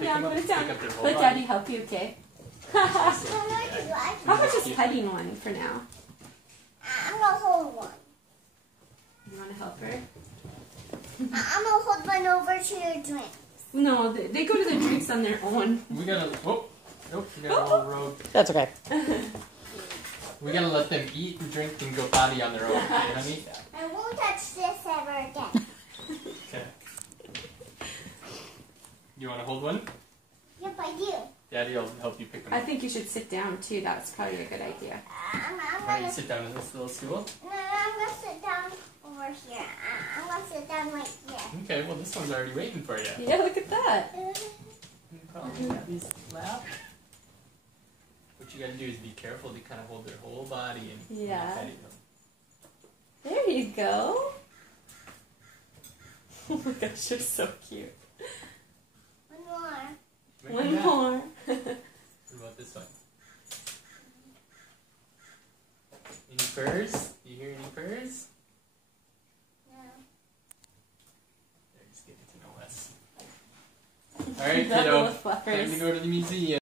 Yeah, put it down. Pick up their whole Let body. Daddy help you, okay? How about just petting one for now? I'm gonna hold one. You want to help her? I'm gonna hold one over to your drink. No, they go to the drinks on their own. We gotta. Whoop. Nope. We got a little road. That's okay. We gotta let them eat and drink and go potty on their own. Okay, honey? I won't touch this ever again. Okay. You want to hold one? Yep, I do. Daddy will help you pick them I up. think you should sit down too. That's probably a good idea. I'm Why don't gonna you sit down in this little stool? No, I'm gonna sit down over here. I'm gonna sit down right here. Okay, well this one's already waiting for you. Yeah, look at that. You probably got these lap. What you gotta do is be careful to kind of hold their whole body and Yeah. petting them. There you go. Oh my gosh, you're so cute. One more. One more. What about this one? Any purrs? Do you hear any purrs? No. They're just getting to know us. Alright, That kiddo. little fluffers. Time to go to the museum.